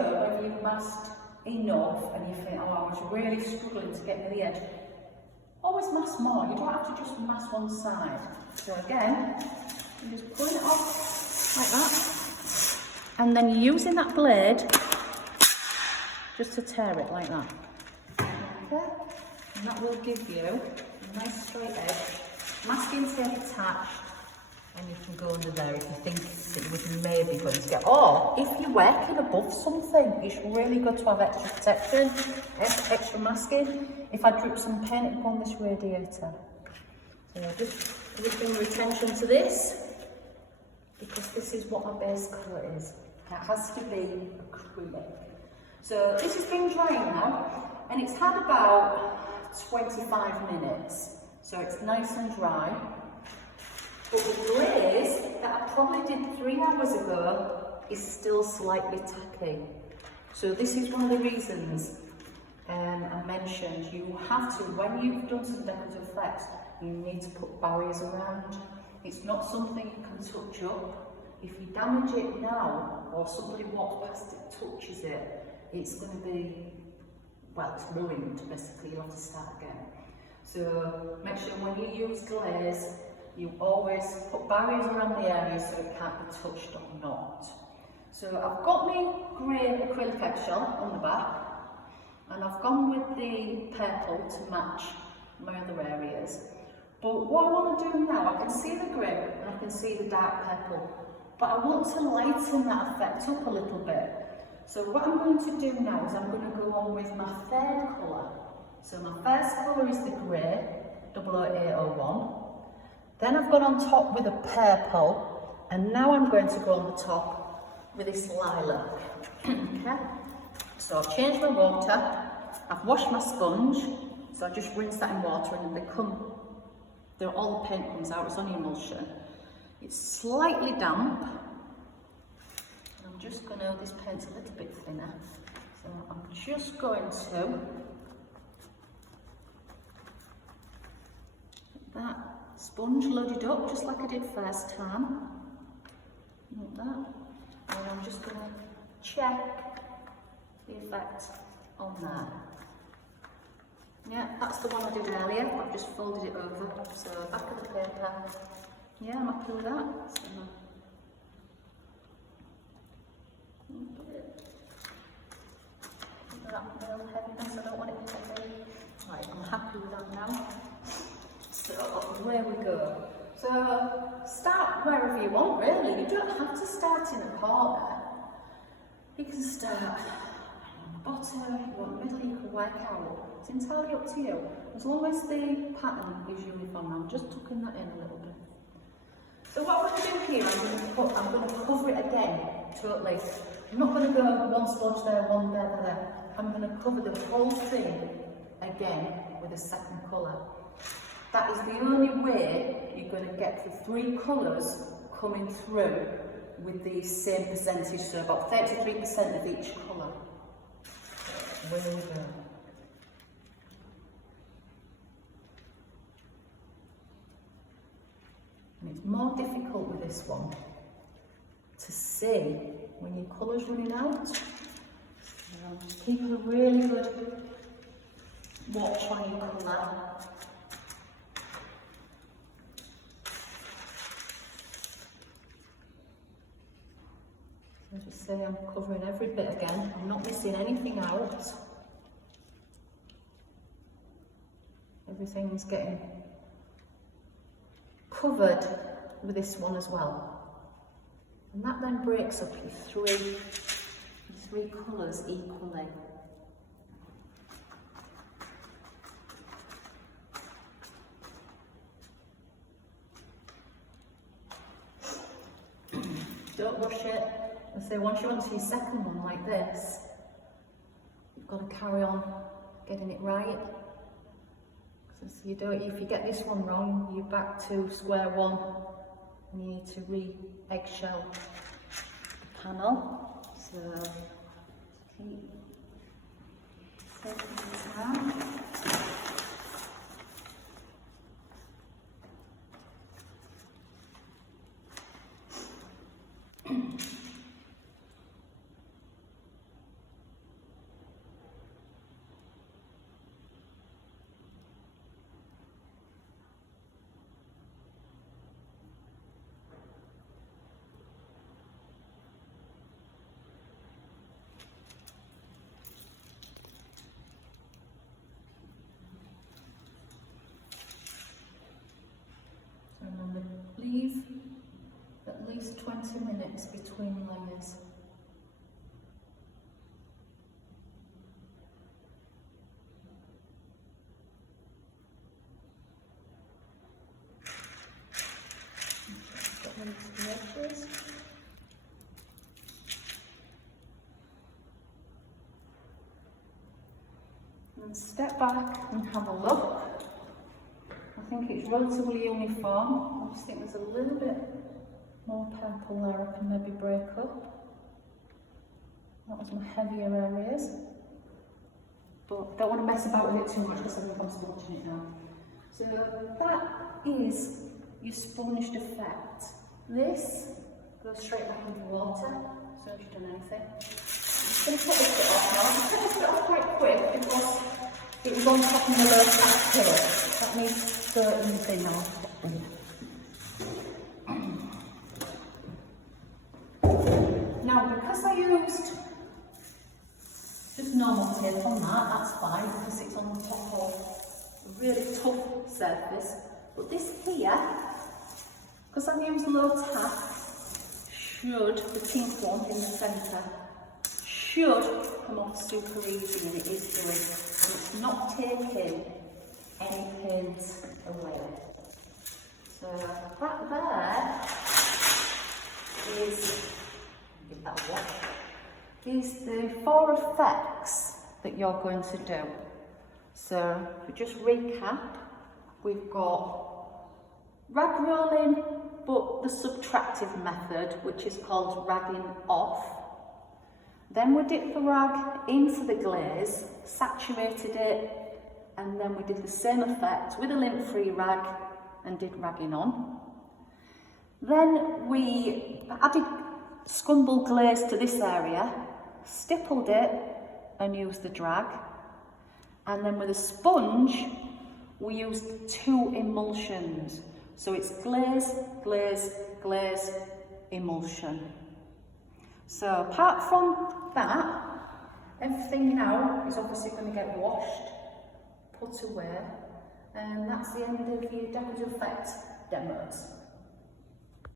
sure whether you've masked enough and you think, oh, I was really struggling to get to the edge, always mask more. You don't have to just mask one side. So again, you're just pulling it off like that, and then you're using that blade just to tear it like that. Okay, and that will give you a nice straight edge. Masking tape attached, and you can go under there if you think that you was maybe going to get. Or if you're working above something, it's really good to have extra protection, extra masking. If I drip some paint, it'll go on this radiator. So just bring retention to this, because this is what my base colour is. It has to be acrylic. So this has been drying now, and it's had about 25 minutes. So it's nice and dry. But the glaze that I probably did 3 hours ago is still slightly tacky. So this is one of the reasons I mentioned you have to, when you've done some decorative effects, you need to put barriers around. It's not something you can touch up. If you damage it now, or somebody walks past it, touches it, it's going to be, well, it's ruined basically. You'll have to start again. So make sure when you use glaze, you always put barriers around the area so it can't be touched or not. So I've got my grey acrylic eggshell on the back, and I've gone with the purple to match my other areas. But what I want to do now, I can see the grey and I can see the dark purple, but I want to lighten that effect up a little bit. So what I'm going to do now is I'm going to go on with my third colour. So my first colour is the grey, 00801. Then I've gone on top with a purple, and now I'm going to go on the top with this lilac. Okay? So I've changed my water, I've washed my sponge, so I just rinse that in water and then all the paint comes out, it's only emulsion. It's slightly damp. I'm just going to, this paint's a little bit thinner, so I'm just going to get that sponge loaded up just like I did first time. Like that. And I'm just going to check the effect on there. Yeah, that's the one I did earlier. I've just folded it over. So back of the paper. Yeah, I'm happy with that. So, that real heaviness, I don't want it heavy. Right, I'm happy with that now. So where we go. So start wherever you want, really. You don't have to start in a corner. You can start on the bottom, if you want the middle, you can work out. It's entirely up to you. As long as the pattern is uniform, I'm just tucking that in a little bit. So what I'm going to do here, I'm going to cover it again, totally. I'm not going to go one sponge there, one there. I'm going to cover the whole thing again with a second colour. That is the only way you're going to get the 3 colours coming through with the same percentage, so about 33% of each colour. Where we go. And it's more difficult with this one to see when your colour's running out. So keep a really good watch on your colour. As I say, I'm covering every bit again. I'm not missing anything out. Everything's getting covered with this one as well. And that then breaks up your three colours equally. Don't rush it. I say once you're onto your second one like this, you've got to carry on getting it right. So you don't, if you get this one wrong, you're back to square one and you need to re-eggshell the panel. So keep taking this out. 20 minutes between layers. Get rid of the edges. And step back and have a look. I think it's relatively uniform. I just think there's a little bit more purple there I can maybe break up. That was my heavier areas. But don't want to mess about with it too much because I think I'm spongeing it now. So that is your sponged effect. This goes straight back into water as soon as you've done anything. I'm just going to put this bit off now. I'm going to put it off quite quick because it was on top of the low tack here. That needs to go in the bin now. Now, because I used just normal tape on that, that's fine because it's on top of a really tough surface. But this here, because I've used low tack, should, the pink one in the centre, should come off super easy, and it is doing. And it's not taking any paint away. So that there is, give that a watch, is the 4 effects that you're going to do. So if we just recap, we've got rag rolling, but the subtractive method, which is called ragging off. Then we dipped the rag into the glaze, saturated it, and then we did the same effect with a lint-free rag and did ragging on. Then we added scumble glaze to this area, stippled it and used the drag. And then with a sponge, we used 2 emulsions. So it's glaze, glaze, glaze, emulsion. So apart from that, everything now is obviously going to get washed, put away, and that's the end of your decorative effect demos.